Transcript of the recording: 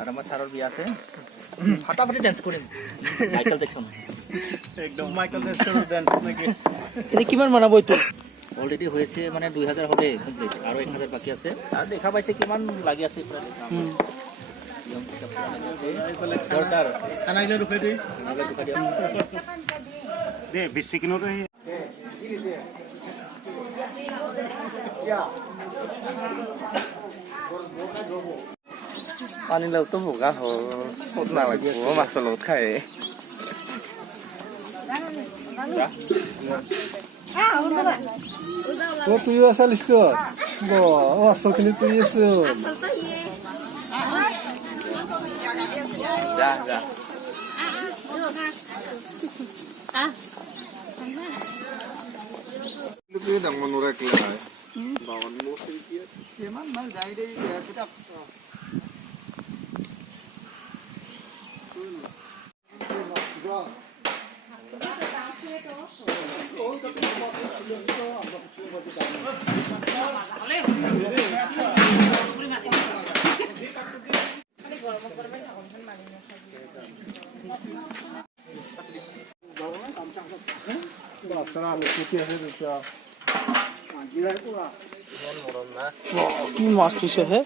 আৰু আমাৰ ছাৰৰ বিয়া আছে ফাটাফাটি ডান্স কৰিম মাইকেল জেকসন একদম মাইকেল জেকসনৰ ডান্স নেকি এনে কিমান বনাব এইটো অলৰেডি হৈছে মানে 2000 হবে কমপ্লিট আৰু 1000 বাকি আছে আৰু দেখা পাইছে কিমান লাগি আছে প্ৰায় জোৰদাৰ খানাগিলা ৰখাই দে 20 সেকেন্ডতে পানী লাওটো ভগা হ'ল ক'ত নালাগিব মাছৰ লগত খাই তুইও আছা লিস্কত আচলখিনি তুই আছো যা যা Lebih dah menurut kita. Bangun musik dia. Memang mal gai dei ya kita. কি মাছ দিছে হে